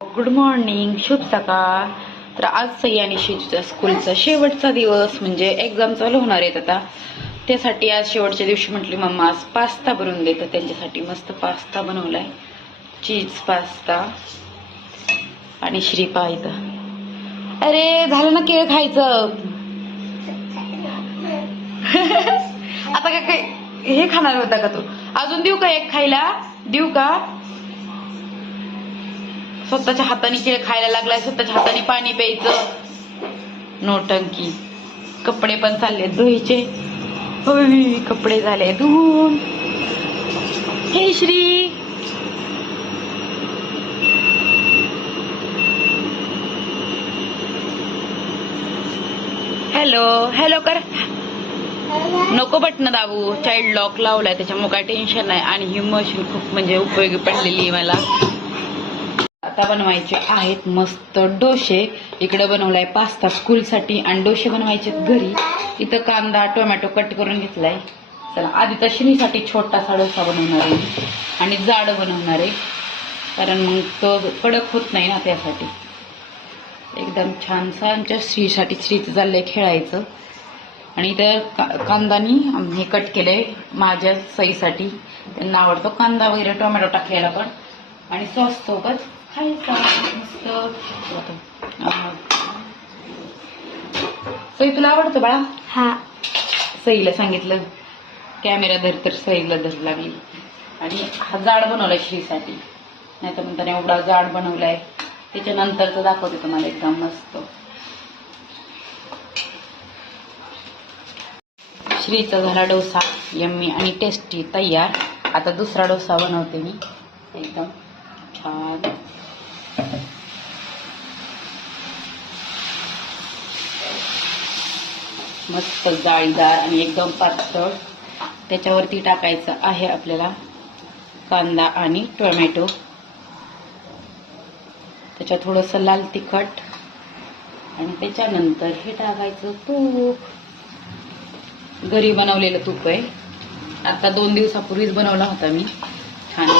Good morning, शुभ सकाळ. तर आज सई आणि शिजूच्या स्कूलचा शेवटचा दिवस म्हणजे एक्झाम चालू होणार आहेत आता. त्यासाठी आज शेवटच्या दिवशी म्हटली मम्मा आज पास्ता बनवून देतं. त्यांच्यासाठी मस्त पास्ता बनवलाय, चीज पास्ता आणि श्रीपा इथं. अरे झालं ना केळ खायचं. आता काय हे खाणार होता का तू? अजून देऊ का एक खायला? देऊ का? स्वतःच्या हाताने केळ खायला लागलाय, स्वतःच्या हाताने पाणी प्यायचं. नोटंकी. कपडे पण चालले धुईचे. होय, कपडे झाले धुवून. हे श्री, हॅलो हॅलो कर. नको बटन दाबू, चाइल्ड लॉक लावलाय त्याच्यामुळे काय टेन्शन नाही. आणि ही मशीन खूप म्हणजे उपयोगी पडलेली मला. आता बनवायचे आहेत मस्त डोसे. इकडे बनवलाय पास्ता स्कूलसाठी आणि डोसे बनवायचे घरी. इथं कांदा टोमॅटो कट करून घेतलाय. चला आधी तर श्रीसाठी छोटासा डोसा बनवणार आहे आणि जाड बनवणार आहे, कारण मग तो कडक होत नाही ना, त्यासाठी एकदम छानसा. आमच्या श्रीसाठी, श्रीचं चाललंय खेळायचं. आणि इथं कांदानी हे कट केलंय माझ्या सईसाठी. त्यांना आवडतो कांदा वगैरे टोमॅटो टाकलेला पण. आणि सॉस सोबत खायचा मस्त. सई तुला आवडतं बाळा? हा. सईला सांगितलं कॅमेरा धर, तर सईला धर लागली. आणि हा जाड बनवलाय श्रीसाठी, नाही तर म्हणताना एवढा जाड बनवलाय. त्याच्यानंतरच दाखवते तुम्हाला एकदम मस्त. श्रीचा झाला डोसा यम्मी आणि टेस्टी तयार. आता दुसरा डोसा बनवते मी एकदम छान. मस्त जाळीदार आणि एकदम पातळ. त्याच्यावरती टाकायचं आहे आपल्याला कांदा आणि टोमॅटो. त्याच्यात थोडंसं लाल तिखट आणि त्याच्यानंतर हे टाकायचं तूप. घरी बनवलेलं तूप आहे. आता 2 दिवसापूर्वीच बनवला होता मी. छान.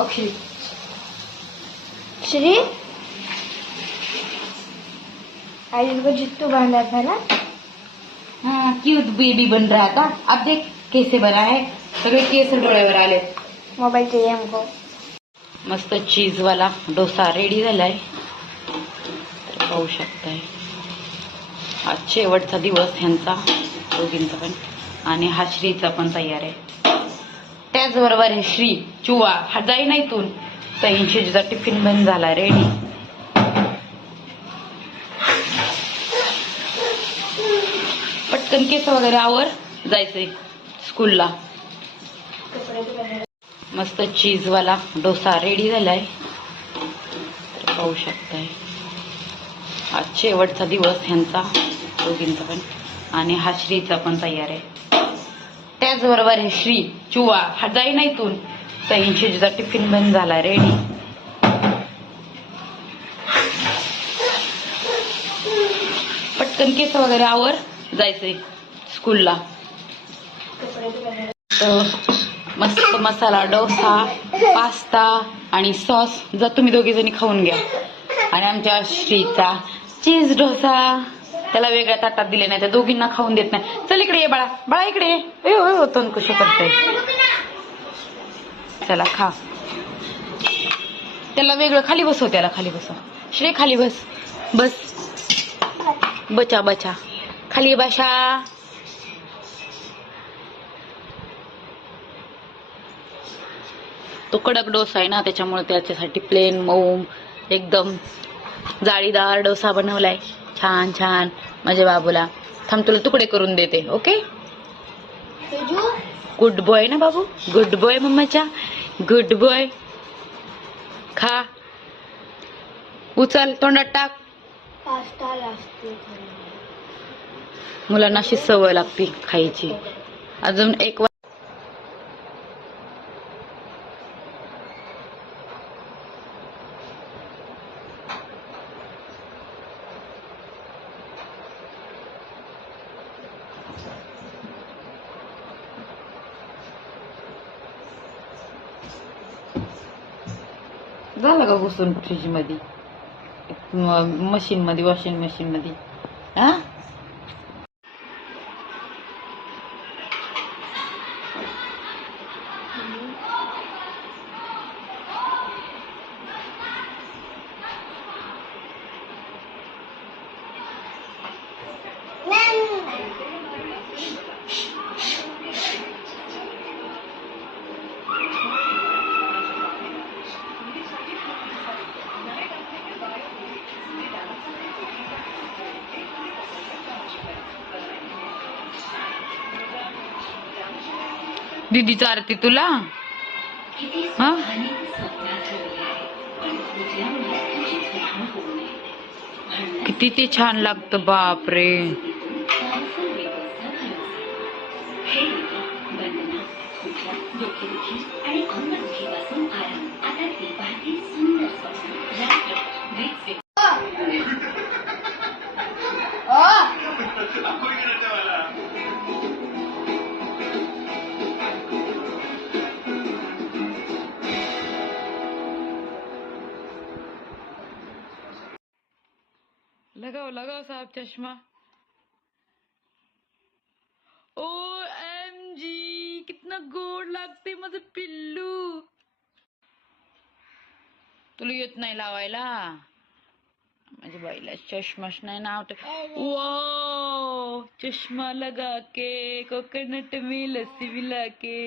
ओके श्री, आज इनको जित्तू बांधा था ना? हाँ, क्यूट बेबी बन रहा था. अब देख कैसे बना है. सगळे केस डोळ्यावर आले. मोबाईल चाहिए हमको. मस्त चीज वाला डोसा रेडी झालाय, तर पाहू शकताय. आज शेवटचा दिवस ह्यांचा दोघींचा पण, आणि हा श्रीचा पण तयार आहे. त्याचबरोबर हे श्री चुवा हा जाई नाही इथून. सई शिजूचा टिफिन बंद झाला, रेडी. पटकन केस वगैरे आवर, जायचंय स्कूलला. मस्त चीज वाला डोसा रेडी झालाय, तर पाहू शकताय. आज शेवटचा दिवस ह्यांचा दोघींचा पण, आणि हा श्रीचा पण तयार आहे. त्याचबरोबर हे श्री चुवा हा जाई नाही इथून. सई शिजूचा टिफिन बंद झाला, रेडी. पटकन केस वगैरे आवर, जायचंय स्कूलला. मस्त मसाला डोसा, पास्ता आणि सॉस. जा तुम्ही दोघी जणी खाऊन घ्या. आणि आमच्या श्रीचा चीज डोसा, त्याला वेगळ्या ताटात दिले नाही, त्या दोघींना खाऊन देत नाही. चल इकडे ये बाळा, बाळा इकडे ये. तोंड कसं करताय. चला खा. त्याला वेगळं खाली बसव, त्याला खाली बसव. श्री खाली बस, बस. बचा बचा, खाली बसा. तो कडक डोसा आहे ना, त्याच्यामुळे त्याच्यासाठी प्लेन मऊ एकदम जाळीदार डोसा बनवलाय. छान छान माझ्या बाबूला. थांब तुला तुकडे करून देते. ओके, गुड बॉय ना बाबू, गुड बॉय मम्माच्या, गुड बॉय. खा, उचल, तोंडात टाक. मुलांना अशी सवय लागते खायची. अजून एक झालं का घुसून फ्रीज मध्ये, मशीन मध्ये, वॉशिंग मशीन मध्ये? हा दीदी चारते तुला? हा किती ते छान लागतं, बापरे. लगाओ लगाओ साहब चश्मा. ओ एम जी, कितना गोड लागते माझं पिल्लू. तुला येत नाही लावायला? माझ्या बाईला चष्माच नाही ना आवडत. वाह, चश्मा लगा के कोकोनट में लस्सी मिला के.